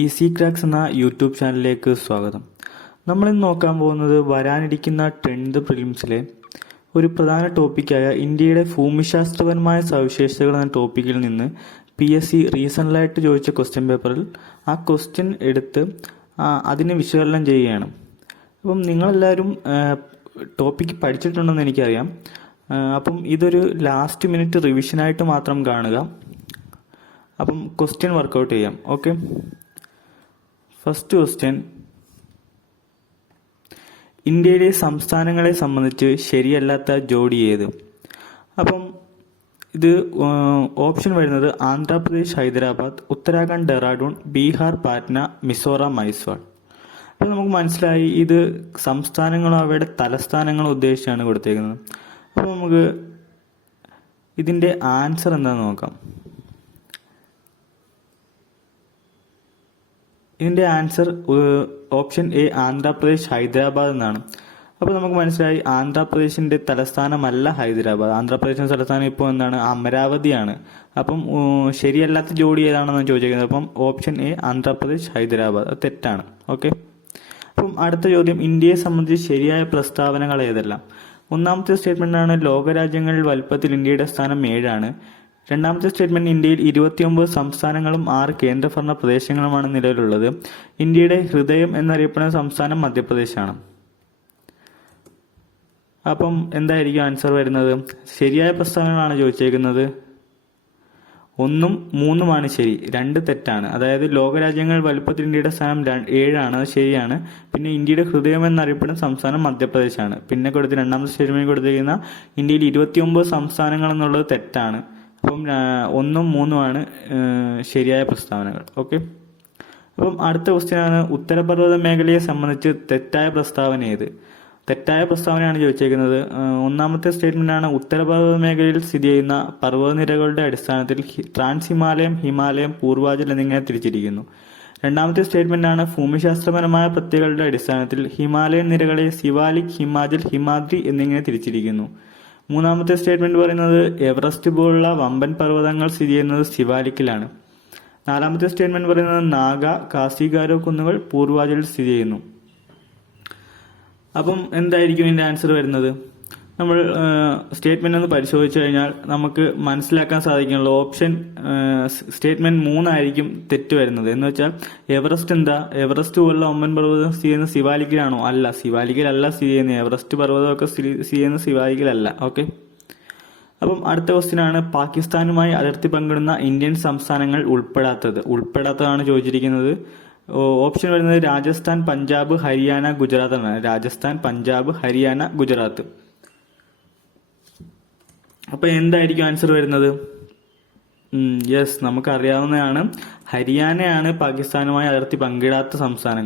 Easy cracks എന്ന YouTube ചാനലിലേക്ക് സ്വാഗതം. നമ്മളിന്ന് നോക്കാൻ പോകുന്നത് വരാനിരിക്കുന്ന 10th പ്രിലിംസിലെ ഒരു പ്രധാന ടോപ്പിക്കായ ഇന്ത്യയുടെ ഭൂമിശാസ്ത്രപരമായ സവിശേഷതകൾ എന്ന ടോപ്പിക്കിൽ നിന്ന് PSC റീസെൻ്റായിട്ട് ചോദിച്ച ക്വസ്റ്റ്യൻ പേപ്പറിൽ ആ ക്വസ്റ്റ്യൻ എടുത്ത് അതിനെ വിശകലനം ചെയ്യുകയാണ്. അപ്പം നിങ്ങളെല്ലാവരും ടോപ്പിക്ക് പഠിച്ചിട്ടുണ്ടെന്ന് എനിക്കറിയാം. അപ്പം ഇതൊരു ലാസ്റ്റ് മിനിറ്റ് റിവിഷനായിട്ട് മാത്രം കാണുക. അപ്പം ക്വസ്റ്റ്യൻ വർക്കൗട്ട് ചെയ്യാം. ഓക്കെ, ഫസ്റ്റ് ക്വസ്റ്റ്യൻ, ഇന്ത്യയിലെ സംസ്ഥാനങ്ങളെ സംബന്ധിച്ച് ശരിയല്ലാത്ത ജോഡി ഏത്? അപ്പം ഇത് ഓപ്ഷൻ വരുന്നത് ആന്ധ്രാപ്രദേശ് ഹൈദരാബാദ്, ഉത്തരാഖണ്ഡ് ഡെറാഡൂൺ, ബീഹാർ പാറ്റ്ന, മിസോറാം ഐസ്വാൾ. അപ്പം നമുക്ക് മനസ്സിലായി ഇത് സംസ്ഥാനങ്ങളോ അവയുടെ തലസ്ഥാനങ്ങളോ ഉദ്ദേശിച്ചാണ് കൊടുത്തേക്കുന്നത്. അപ്പോൾ നമുക്ക് ഇതിൻ്റെ ആൻസർ എന്താണെന്ന് നോക്കാം. ഇതിൻ്റെ answer option A Andhra Pradesh Hyderabad എന്നാണ്. അപ്പോൾ നമുക്ക് മനസ്സിലായി ആന്ധ്രാപ്രദേശിൻ്റെ തലസ്ഥാനമല്ല ഹൈദരാബാദ്. ആന്ധ്രാപ്രദേശിൻ്റെ തലസ്ഥാനം ഇപ്പോൾ എന്താണ്? അമരാവതിയാണ്. അപ്പം ശരിയല്ലാത്ത ജോഡി ഏതാണെന്നാണ് ചോദിച്ചിരിക്കുന്നത്. അപ്പം ഓപ്ഷൻ എ ആന്ധ്രാപ്രദേശ് ഹൈദരാബാദ്, അത് തെറ്റാണ്. ഓക്കെ, അപ്പം അടുത്ത ചോദ്യം, ഇന്ത്യയെ സംബന്ധിച്ച് ശരിയായ പ്രസ്താവനകൾ ഏതെല്ലാം? ഒന്നാമത്തെ സ്റ്റേറ്റ്മെൻറ്റാണ് ലോകരാജ്യങ്ങളിൽ വലുപ്പത്തിൽ ഇന്ത്യയുടെ സ്ഥാനം 7ആണ്. രണ്ടാമത്തെ സ്റ്റേറ്റ്മെന്റ്, ഇന്ത്യയിൽ 29 സംസ്ഥാനങ്ങളും 6 കേന്ദ്രഭരണ പ്രദേശങ്ങളുമാണ് നിലവിലുള്ളത്. ഇന്ത്യയുടെ ഹൃദയം എന്നറിയപ്പെടുന്ന സംസ്ഥാനം മധ്യപ്രദേശാണ്. അപ്പം എന്തായിരിക്കും ആൻസർ വരുന്നത്? ശരിയായ പ്രസ്താവനകളാണ് ചോദിച്ചേക്കുന്നത്. 1ഉം 3ഉമാണ് ശരി, 2 തെറ്റാണ്. അതായത് ലോകരാജ്യങ്ങൾ വലുപ്പത്തിൽ ഇന്ത്യയുടെ സ്ഥാനം 7ആണ്, അത് ശരിയാണ്. പിന്നെ ഇന്ത്യയുടെ ഹൃദയം എന്നറിയപ്പെടുന്ന സംസ്ഥാനം മധ്യപ്രദേശാണ്. പിന്നെ രണ്ടാമത്തെ സ്റ്റേറ്റ്മെന്റ് കൊടുത്തിരിക്കുന്ന ഇന്ത്യയിൽ 29 സംസ്ഥാനങ്ങൾ എന്നുള്ളത് തെറ്റാണ്. അപ്പം 1ഉം 3ഉമാണ് ശരിയായ പ്രസ്താവനകൾ. ഓക്കെ, അപ്പം അടുത്ത ക്വസ്റ്റ്യനാണ്, ഉത്തരപർവ്വത മേഖലയെ സംബന്ധിച്ച് തെറ്റായ പ്രസ്താവന ഏത്? തെറ്റായ പ്രസ്താവനയാണ് ചോദിച്ചേക്കുന്നത്. ഒന്നാമത്തെ സ്റ്റേറ്റ്മെന്റാണ്, ഉത്തരപർവ്വത മേഖലയിൽ സ്ഥിതി ചെയ്യുന്ന പർവ്വതനിരകളുടെ അടിസ്ഥാനത്തിൽ ട്രാൻസ് ഹിമാലയം, ഹിമാലയം, പൂർവാചൽ എന്നിങ്ങനെ തിരിച്ചിരിക്കുന്നു. രണ്ടാമത്തെ സ്റ്റേറ്റ്മെന്റാണ്, ഭൂമിശാസ്ത്രപരമായ പ്രത്യേകതകളുടെ അടിസ്ഥാനത്തിൽ ഹിമാലയൻ നിരകളെ സിവാലിക്, ഹിമാചൽ, ഹിമാദ്രി എന്നിങ്ങനെ തിരിച്ചിരിക്കുന്നു. മൂന്നാമത്തെ സ്റ്റേറ്റ്മെന്റ് പറയുന്നത്, എവറസ്റ്റ് പോലുള്ള വമ്പൻ പർവ്വതങ്ങൾ സ്ഥിതി ചെയ്യുന്നത് സിവാലിക്കിലാണ്. നാലാമത്തെ സ്റ്റേറ്റ്മെന്റ് പറയുന്നത്, നാഗ, കാസിഗാരോ കുന്നുകൾ പൂർവാചലിൽ സ്ഥിതി ചെയ്യുന്നു. അപ്പം എന്തായിരിക്കും ഇതിന്റെ ആൻസർ വരുന്നത്? നമ്മൾ സ്റ്റേറ്റ്മെന്റ് ഒന്ന് പരിശോധിച്ചു കഴിഞ്ഞാൽ നമുക്ക് മനസ്സിലാക്കാൻ സാധിക്കുള്ള ഓപ്ഷൻ സ്റ്റേറ്റ്മെന്റ് 3 ആയിരിക്കും തെറ്റ് വരുന്നത്. എന്ന് വെച്ചാൽ എവറസ്റ്റ് എവറസ്റ്റ് പോലുള്ള വമ്പൻ പർവ്വതം സ്ഥിതി ചെയ്യുന്ന സിവാലിക്കിലാണോ? അല്ല, സിവാലിക്കിലല്ല സ്ഥിതി ചെയ്യുന്നത്. എവറസ്റ്റ് പർവ്വതമൊക്കെ സ്ഥിതി ചെയ്യുന്ന സിവാലിക്കിലല്ല. ഓക്കെ, അപ്പം അടുത്ത ക്വസ്റ്റ്യനാണ്, പാകിസ്ഥാനുമായി അതിർത്തി പങ്കിടുന്ന ഇന്ത്യൻ സംസ്ഥാനങ്ങൾ ഉൾപ്പെടാത്തതാണ് ചോദിച്ചിരിക്കുന്നത്. ഓപ്ഷൻ വരുന്നത് രാജസ്ഥാൻ, പഞ്ചാബ്, ഹരിയാന, ഗുജറാത്ത് ആണ്. രാജസ്ഥാൻ, പഞ്ചാബ്, ഹരിയാന, ഗുജറാത്ത്. അപ്പൊ എന്തായിരിക്കും ആൻസർ വരുന്നത്? യെസ്, നമുക്കറിയാവുന്നതാണ്. ഹരിയാനയാണ് പാകിസ്ഥാനുമായി അതിർത്തി പങ്കിടാത്ത സംസ്ഥാനം.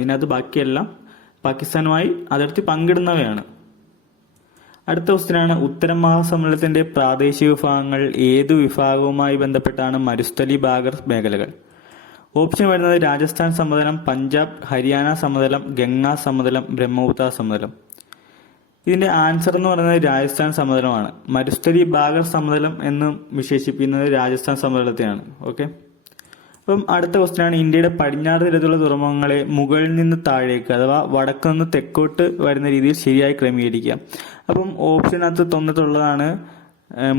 ഇതിനകത്ത് ബാക്കിയെല്ലാം പാകിസ്ഥാനുമായി അതിർത്തി പങ്കിടുന്നവയാണ്. അടുത്ത ക്വസ്റ്റ്യനാണ്, ഉത്തര മഹാസമുദ്രത്തിന്റെ പ്രാദേശിക വിഭാഗങ്ങൾ ഏതു വിഭാഗവുമായി ബന്ധപ്പെട്ടാണ് മരുസ്ഥലി ബാഗർ മേഖലകൾ? ഓപ്ഷൻ വരുന്നത് രാജസ്ഥാൻ സമതലം, പഞ്ചാബ്, ഹരിയാന സമതലം, ഗംഗാ സമതലം, ബ്രഹ്മപുത്ര സമതലം. ഇതിന്റെ ആൻസർ എന്ന് പറയുന്നത് രാജസ്ഥാൻ സമതലമാണ്. മരുസ്ഥലി ബാഗർ സമതലം എന്ന് വിശേഷിപ്പിക്കുന്നത് രാജസ്ഥാൻ സമതലത്തെയാണ്. ഓക്കെ, അപ്പം അടുത്ത ക്വസ്റ്റ്യനാണ്, ഇന്ത്യയുടെ പടിഞ്ഞാറ് തീരത്തുള്ള തുറമുഖങ്ങളെ മുകളിൽ നിന്ന് താഴേക്ക് അഥവാ വടക്ക് നിന്ന് തെക്കോട്ട് വരുന്ന രീതിയിൽ ശരിയായി ക്രമീകരിക്കുക. അപ്പം ഓപ്ഷനകത്ത് തന്നിട്ടുള്ളതാണ്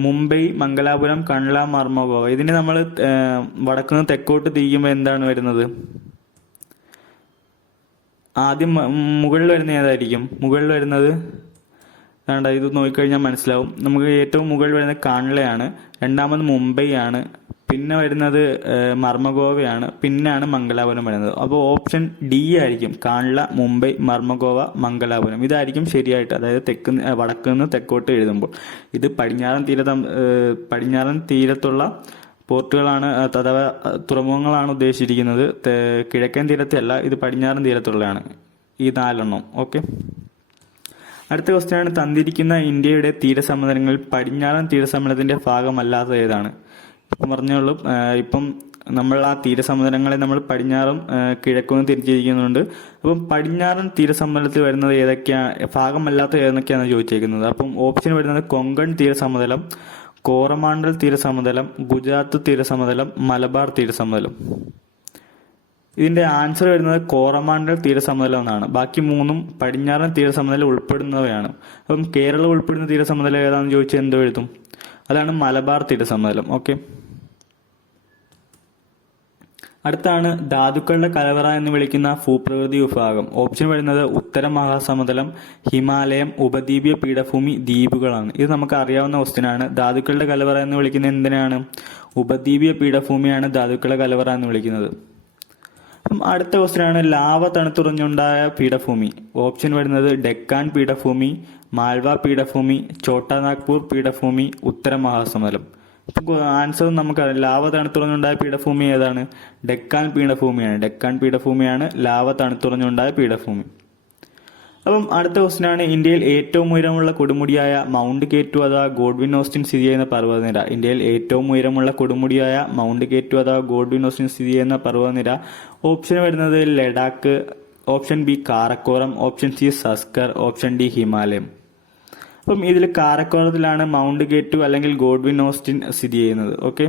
മുംബൈ, മംഗലാപുരം, കണ്ല, മർമഗോവ. ഇതിനെ നമ്മൾ വടക്ക് നിന്ന് തെക്കോട്ട് തിരിക്കുമ്പോൾ എന്താണ് വരുന്നത്? ആദ്യം മുകളിൽ വരുന്ന ഏതായിരിക്കും? മുകളിൽ വരുന്നത് വേണ്ട, ഇത് നോക്കിക്കഴിഞ്ഞാൽ മനസ്സിലാവും. നമുക്ക് ഏറ്റവും മുകളിൽ വരുന്നത് കാൺലയാണ്, രണ്ടാമത് മുംബൈ ആണ്, പിന്നെ വരുന്നത് മർമഗോവയാണ്, പിന്നെയാണ് മംഗലാപുരം വരുന്നത്. അപ്പോൾ ഓപ്ഷൻ ഡി ആയിരിക്കും. കാൺല, മുംബൈ, മർമഗോവ, മംഗലാപുരം. ഇതായിരിക്കും ശരിയായിട്ട്. അതായത് വടക്ക് നിന്ന് തെക്കോട്ട് എഴുതുമ്പോൾ ഇത് പടിഞ്ഞാറൻ തീരത്തുള്ള പോർട്ടുകളാണ് അഥവാ തുറമുഖങ്ങളാണ് ഉദ്ദേശിച്ചിരിക്കുന്നത്. കിഴക്കൻ തീരത്തല്ല, ഇത് പടിഞ്ഞാറൻ തീരത്തുള്ളതാണ് ഈ 4 എണ്ണം. ഓക്കെ, അടുത്ത ക്വസ്റ്റ്യനാണ്, തന്നിരിക്കുന്ന ഇന്ത്യയുടെ തീരസമതലങ്ങളിൽ പടിഞ്ഞാറൻ തീരസമതലത്തിന്റെ ഭാഗമല്ലാത്ത ഏതാണ്? ഇപ്പം പറഞ്ഞോളൂ, ഇപ്പം നമ്മൾ ആ തീരസമതലങ്ങളെ നമ്മൾ പടിഞ്ഞാറും കിഴക്കും തിരിച്ചിരിക്കുന്നുണ്ട്. അപ്പം പടിഞ്ഞാറൻ തീരസമതലത്തിൽ വരുന്നത് ഭാഗമല്ലാത്ത ഏതൊക്കെയാണെന്ന് ചോദിച്ചേക്കുന്നത്. അപ്പം ഓപ്ഷൻ വരുന്നത് കൊങ്കൺ തീരസമതലം, കോറമാണ്ടൽ തീരസമതലം, ഗുജറാത്ത് തീരസമതലം, മലബാർ തീരസമതലം. ഇതിന്റെ ആൻസർ വരുന്നത് കോറമാൻഡൽ തീരസമതലം എന്നാണ്. ബാക്കി മൂന്നും പടിഞ്ഞാറൻ തീരസമതലം ഉൾപ്പെടുന്നവയാണ്. അപ്പം കേരളം ഉൾപ്പെടുന്ന തീരസമതലം ഏതാണെന്ന് ചോദിച്ചാൽ എന്തോ എഴുതും? അതാണ് മലബാർ തീരസമതലം. ഓക്കെ. അടുത്താണ് ധാതുക്കളുടെ കലവറ എന്ന് വിളിക്കുന്ന ഭൂപ്രകൃതി വിഭാഗം. ഓപ്ഷൻ വരുന്നത് ഉത്തര മഹാസമതലം, ഹിമാലയം, ഉപദ്വീപീയ പീഠഭൂമി, ദ്വീപുകളാണ്. ഇത് നമുക്ക് അറിയാവുന്ന ക്വസ്റ്റ്യനാണ്. ധാതുക്കളുടെ കലവറ എന്ന് വിളിക്കുന്നത് എന്തിനാണ്? ഉപദ്വീപീയ പീഠഭൂമിയാണ് ധാതുക്കളുടെ കലവറ എന്ന് വിളിക്കുന്നത്. അപ്പം അടുത്ത ക്വസ്റ്റ്യനാണ് ലാവ തണുത്തുറഞ്ഞുണ്ടായ പീഠഭൂമി. ഓപ്ഷൻ വരുന്നത് ഡെക്കാൻ പീഠഭൂമി, മാൾവ പീഠഭൂമി, ഛോട്ടാ നാഗ്പൂർ പീഠഭൂമി, ഉത്തര മഹാസമതലം. ആൻസർ നമുക്കറിയാം. ലാവ തണുത്തുറഞ്ഞുണ്ടായ പീഠഭൂമി ഏതാണ്? ഡെക്കാൻ പീഠഭൂമിയാണ്. ഡെക്കാൻ പീഠഭൂമിയാണ് ലാവ തണുത്തുറഞ്ഞുണ്ടായ പീഠഭൂമി. അപ്പം അടുത്ത ക്വസ്റ്റ്യനാണ് ഇന്ത്യയിൽ ഏറ്റവും ഉയരമുള്ള കൊടുമുടിയായ മൗണ്ട് കേറ്റു അഥവാ ഗോഡ്വിൻ ഓസ്റ്റിൻ സ്ഥിതി ചെയ്യുന്ന പർവ്വതനിര. ഇന്ത്യയിൽ ഏറ്റവും ഉയരമുള്ള കൊടുമുടിയായ മൗണ്ട് കേറ്റു അഥവാ ഗോഡ്വിൻ ഓസ്റ്റിൻ സ്ഥിതി ചെയ്യുന്ന പർവ്വതനിര. ഓപ്ഷൻ വരുന്നത് Ladakh, option B Karakoram, option C Zanskar, option D Himalayam. അപ്പം ഇതിൽ കാരക്കോറത്തിലാണ് മൗണ്ട് കേറ്റു അല്ലെങ്കിൽ ഗോഡ്വിൻ ഓസ്റ്റിൻ സ്ഥിതി ചെയ്യുന്നത്. ഓക്കെ.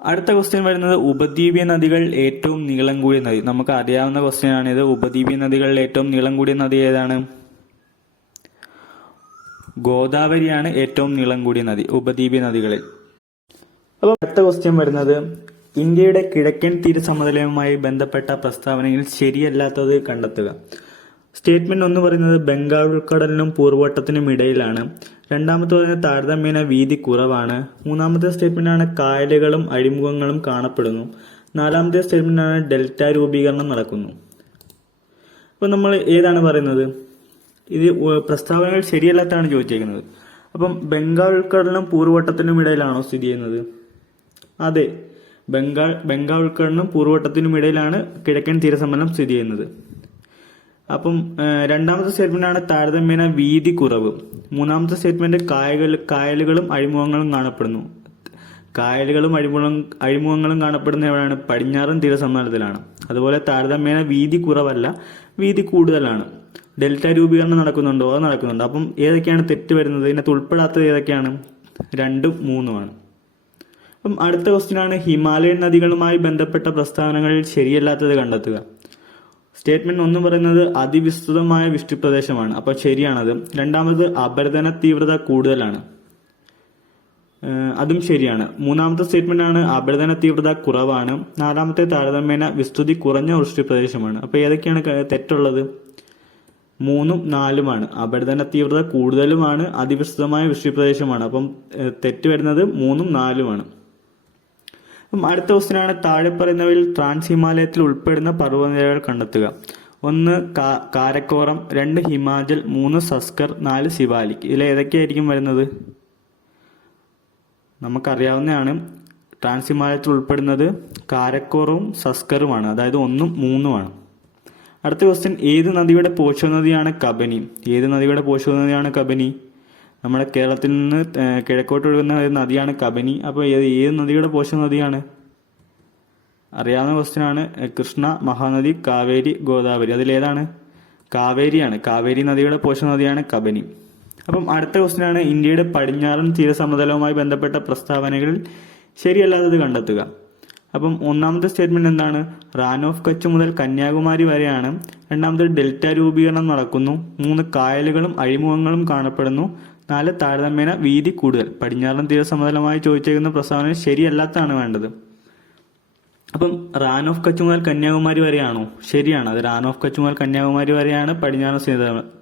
അടുത്ത ക്വസ്റ്റ്യൻ വരുന്നത് ഉപദ്വീപീയ നദികൾ ഏറ്റവും നീളം കൂടിയ നദി. നമുക്ക് അറിയാവുന്ന ക്വസ്റ്റ്യൻ ആണിത്. ഉപദ്വീപീയ നദികളിൽ ഏറ്റവും നീളം കൂടിയ നദി ഏതാണ്? ഗോദാവരിയാണ് ഏറ്റവും നീളം കൂടിയ നദി ഉപദ്വീപീയ നദികളിൽ. അപ്പോൾ അടുത്ത ക്വസ്റ്റ്യൻ വരുന്നത് ഇന്ത്യയുടെ കിഴക്കൻ തീരസമതലവുമായി ബന്ധപ്പെട്ട പ്രസ്താവനയിൽ ശരിയല്ലാത്തത് കണ്ടെത്തുക. സ്റ്റേറ്റ്മെന്റ് ഒന്ന് പറയുന്നത് ബംഗാൾ ഉൾക്കടലിനും പൂർവട്ടത്തിനും ഇടയിലാണ്. രണ്ടാമത്തെ പറയുന്നത് താരതമ്യേന വീതി കുറവാണ്. മൂന്നാമത്തെ സ്റ്റേറ്റ്മെന്റ് ആണ് കായലുകളും അഴിമുഖങ്ങളും കാണപ്പെടുന്നു. നാലാമത്തെ സ്റ്റേറ്റ്മെന്റ് ആണ് ഡെൽറ്റ രൂപീകരണം നടക്കുന്നു. അപ്പൊ നമ്മൾ ഏതാണ് പറയുന്നത്? ഇത് പ്രസ്താവനകൾ ശരിയല്ലാത്താണ് ചോദിച്ചേക്കുന്നത്. അപ്പം ബംഗാൾ ഉൾക്കടലിനും പൂർവട്ടത്തിനും ഇടയിലാണോ സ്ഥിതി ചെയ്യുന്നത്? അതെ, ബംഗാൾ ഉൾക്കടലിനും പൂർവട്ടത്തിനും ഇടയിലാണ് കിഴക്കൻ തീരസമതലം സ്ഥിതി ചെയ്യുന്നത്. അപ്പം രണ്ടാമത്തെ സ്റ്റേറ്റ്മെന്റ് ആണ് താരതമ്യേന വീതി കുറവ്. മൂന്നാമത്തെ സ്റ്റേറ്റ്മെന്റ് കായലുകളും അഴിമുഖങ്ങളും കാണപ്പെടുന്നു. കായലുകളും അഴിമുഖങ്ങളും കാണപ്പെടുന്ന എവിടെയാണ്? പടിഞ്ഞാറൻ തീരസമതലത്തിലാണ്. അതുപോലെ താരതമ്യേന വീതി കുറവല്ല, വീതി കൂടുതലാണ്. ഡെൽറ്റ രൂപീകരണം നടക്കുന്നുണ്ടോ? അത് നടക്കുന്നുണ്ട്. അപ്പം ഏതൊക്കെയാണ് തെറ്റ് വരുന്നത്? ഇതിനകത്ത് ഉൾപ്പെടാത്തത് ഏതൊക്കെയാണ്? 2ഉം 3ഉമാണ്. അപ്പം അടുത്ത ക്വസ്റ്റ്യൻ ആണ് ഹിമാലയൻ നദികളുമായി ബന്ധപ്പെട്ട പ്രസ്താവനകളിൽ ശരിയല്ലാത്തത് കണ്ടെത്തുക. സ്റ്റേറ്റ്മെന്റ് ഒന്ന് പറയുന്നത് അതിവിസ്തൃതമായ വൃഷ്ടിപ്രദേശമാണ്. അപ്പോൾ ശരിയാണത്. രണ്ടാമത് അപരദന തീവ്രത കൂടുതലാണ്, അതും ശരിയാണ്. മൂന്നാമത്തെ സ്റ്റേറ്റ്മെന്റ് ആണ് അപരദന തീവ്രത കുറവാണ്. നാലാമത്തെ താരതമ്യേന വിസ്തൃതി കുറഞ്ഞ വൃഷ്ടിപ്രദേശമാണ്. അപ്പോൾ ഏതൊക്കെയാണ് തെറ്റുള്ളത്? 3ഉം 4ഉമാണ്. അപരദന തീവ്രത കൂടുതലുമാണ്, അതിവിസ്തൃതമായ വൃഷ്ടിപ്രദേശമാണ്. അപ്പം തെറ്റ് വരുന്നത് 3ഉം 4ഉമാണ്. അടുത്ത ക്വസ്റ്റ്യൻ ആണ് താഴെ പറയുന്നവയിൽ ട്രാൻസ് ഹിമാലയത്തിൽ ഉൾപ്പെടുന്ന പർവ്വതനിരകൾ കണ്ടെത്തുക. 1 കാരക്കോറം, 2 ഹിമാചൽ, 3 സസ്കർ, 4 സിവാലിക്. ഇതിൽ ഏതൊക്കെയായിരിക്കും വരുന്നത്? നമുക്കറിയാവുന്നതാണ്. ട്രാൻസ് ഹിമാലയത്തിൽ ഉൾപ്പെടുന്നത് കാരക്കോറവും സസ്കറുമാണ്. അതായത് 1ഉം 3ഉമാണ്. അടുത്ത ക്വസ്റ്റ്യൻ ഏത് നദിയുടെ പോഷകനദിയാണ് കബനി? ഏത് നദിയുടെ പോഷകനദിയാണ് കബനി? നമ്മുടെ കേരളത്തിൽ നിന്ന് കിഴക്കോട്ട് ഒഴുകുന്ന നദിയാണ് കബനി. അപ്പോൾ ഏത് നദിയുടെ പോഷക നദിയാണ്? അറിയാവുന്ന ക്വസ്റ്റ്യൻ ആണ്. കൃഷ്ണ, മഹാനദി, കാവേരി, ഗോദാവരി. അതിലേതാണ്? കാവേരിയാണ്. കാവേരി നദിയുടെ പോഷക നദിയാണ് കബനി. അപ്പം അടുത്ത ക്വസ്റ്റ്യൻ ആണ് ഇന്ത്യയുടെ പടിഞ്ഞാറൻ തീരസമതലവുമായി ബന്ധപ്പെട്ട പ്രസ്താവനകളിൽ ശരിയല്ലാത്തത് കണ്ടെത്തുക. അപ്പം ഒന്നാമത്തെ സ്റ്റേറ്റ്മെന്റ് എന്താണ്? റാൻ ഓഫ് കച്ച് മുതൽ കന്യാകുമാരി വരെയാണ്. രണ്ടാമത് ഡെൽറ്റ രൂപീകരണം നടക്കുന്നു. 3 കായലുകളും അഴിമുഖങ്ങളും കാണപ്പെടുന്നു. 4 താരതമ്യേന വീതി കൂടുതൽ. പടിഞ്ഞാറൻ തീരസമതലമായി ചോദിച്ചേക്കുന്ന പ്രസ്താവന ശരിയല്ലാത്തതാണ് വേണ്ടത്. അപ്പം റാൻ ഓഫ് കച്ച് മുതൽ കന്യാകുമാരി വരെയാണോ? ശരിയാണ്. അത് റാൻ ഓഫ് കച്ച് മുതൽ കന്യാകുമാരി വരെയാണ് പടിഞ്ഞാറൻ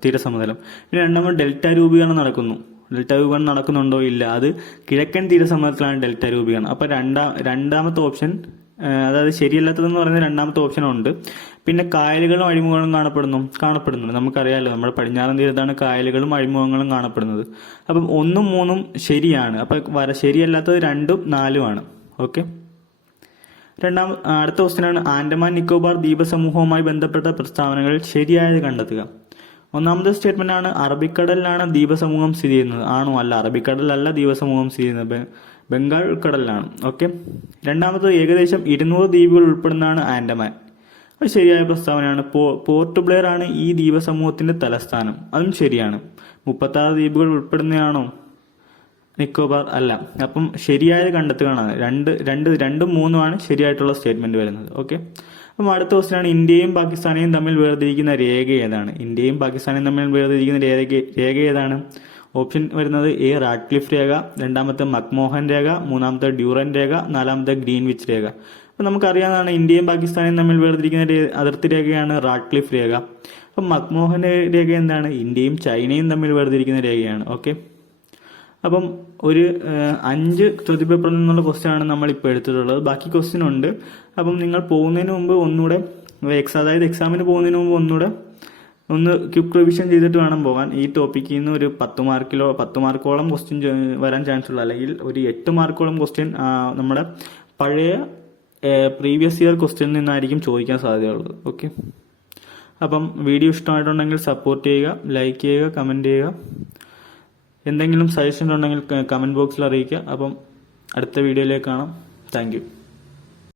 തീരസമതലം. ഇനി രണ്ടാമത് ഡെൽറ്റ രൂപീകരണം നടക്കുന്നു. ഡെൽറ്റ രൂപീകരണം നടക്കുന്നുണ്ടോ? ഇല്ല. അത് കിഴക്കൻ തീരസമതലത്തിലാണ് ഡെൽറ്റ രൂപീകരണം. അപ്പൊ രണ്ടാമത്തെ ഓപ്ഷൻ, അതായത് ശരിയല്ലാത്തതെന്ന് പറയുന്നത് രണ്ടാമത്തെ ഓപ്ഷൻ ഉണ്ട്. പിന്നെ കായലുകളും അഴിമുഖങ്ങളും കാണപ്പെടുന്നുണ്ട്. നമുക്കറിയാമല്ലോ, നമ്മുടെ പടിഞ്ഞാറൻ തീരത്താണ് കായലുകളും അഴിമുഖങ്ങളും കാണപ്പെടുന്നത്. അപ്പം 1ഉം 3ഉം ശരിയാണ്. അപ്പൊ ശരിയല്ലാത്തത് 2ഉം 4ഉമാണ്. ഓക്കെ. അടുത്ത ക്വസ്റ്റ്യൻ ആണ് ആൻഡമാൻ നിക്കോബാർ ദ്വീപസമൂഹവുമായി ബന്ധപ്പെട്ട പ്രസ്താവനകൾ ശരിയായത് കണ്ടെത്തുക. ഒന്നാമത്തെ സ്റ്റേറ്റ്മെന്റ് ആണ് അറബിക്കടലിലാണ് ദ്വീപസമൂഹം സ്ഥിതി ചെയ്യുന്നത്. ആണോ? അല്ല, അറബിക്കടലല്ല ദ്വീപസമൂഹം സ്ഥിതി ചെയ്യുന്നത്, ബംഗാൾ ഉൾക്കടലിലാണ്. ഓക്കെ. രണ്ടാമത് ഏകദേശം 200 ദ്വീപുകൾ ഉൾപ്പെടുന്നതാണ് ആൻഡമാൻ. അത് ശരിയായ പ്രസ്താവനയാണ്. പോർട്ട് ബ്ലെയർ ആണ് ഈ ദ്വീപസമൂഹത്തിന്റെ തലസ്ഥാനം. അതും ശരിയാണ്. 36 ദ്വീപുകൾ ഉൾപ്പെടുന്നതാണോ? നിക്കോബാർ അല്ല. അപ്പം ശരിയായത് കണ്ടെത്തുകയാണ്. രണ്ടും മൂന്നുമാണ് ശരിയായിട്ടുള്ള സ്റ്റേറ്റ്മെന്റ് വരുന്നത്. ഓക്കെ, അപ്പം അടുത്ത ക്വസ്റ്റ്യൻ ആണ്, ഇന്ത്യയും പാകിസ്ഥാനെയും തമ്മിൽ വേർതിരിക്കുന്ന രേഖ ഏതാണ്? ഇന്ത്യയും പാകിസ്ഥാനെയും തമ്മിൽ വേർതിരിക്കുന്ന രേഖ ഏതാണ്? ഓപ്ഷൻ വരുന്നത് എ റാഡ്ക്ലിഫ് രേഖ, രണ്ടാമത്തെ മക്മോഹൻ രേഖ, മൂന്നാമത്തെ ഡ്യൂറൻ രേഖ, നാലാമത്തെ ഗ്രീൻവിച്ച് രേഖ. അപ്പം നമുക്കറിയാവുന്നതാണ് ഇന്ത്യയും പാകിസ്ഥാനെയും തമ്മിൽ വേർതിരിക്കുന്ന അതിർത്തി രേഖയാണ് റാഡ്ക്ലിഫ് രേഖ. അപ്പം മക്മോഹൻ രേഖ എന്താണ്? ഇന്ത്യയും ചൈനയും തമ്മിൽ വേർതിരിക്കുന്ന രേഖയാണ്. ഓക്കെ, അപ്പം ഒരു 5 ചോദ്യപേപ്പറിൽ നിന്നുള്ള ക്വസ്റ്റ്യൻ ആണ് നമ്മളിപ്പോൾ എടുത്തിട്ടുള്ളത്. ബാക്കി ക്വസ്റ്റ്യൻ ഉണ്ട്. അപ്പം നിങ്ങൾ പോകുന്നതിന് മുമ്പ് ഒന്നുകൂടെ അതായത് എക്സാമിന് പോകുന്നതിന് മുമ്പ് ഒന്നുകൂടെ ഒന്ന് ക്വിക്ക് റിവിഷൻ ചെയ്തിട്ട് വേണം പോകാൻ. ഈ ടോപ്പിക്കിൽ നിന്ന് ഒരു 10 മാർക്കോളം ക്വസ്റ്റ്യൻ വരാൻ ചാൻസ് ഉള്ളു, അല്ലെങ്കിൽ ഒരു 8 മാർക്കോളം ക്വസ്റ്റ്യൻ നമ്മുടെ പഴയ പ്രീവിയസ് ഇയർ ക്വസ്റ്റ്യനിൽ നിന്നായിരിക്കും ചോദിക്കാൻ സാധ്യതയുള്ളത്. ഓക്കെ, അപ്പം വീഡിയോ ഇഷ്ടമായിട്ടുണ്ടെങ്കിൽ സപ്പോർട്ട് ചെയ്യുക, ലൈക്ക് ചെയ്യുക, കമൻറ്റ് ചെയ്യുക. എന്തെങ്കിലും സജഷൻ ഉണ്ടെങ്കിൽ കമൻറ്റ് ബോക്സിൽ അറിയിക്കുക. അപ്പം അടുത്ത വീഡിയോയിലേക്ക് കാണാം. Thank you.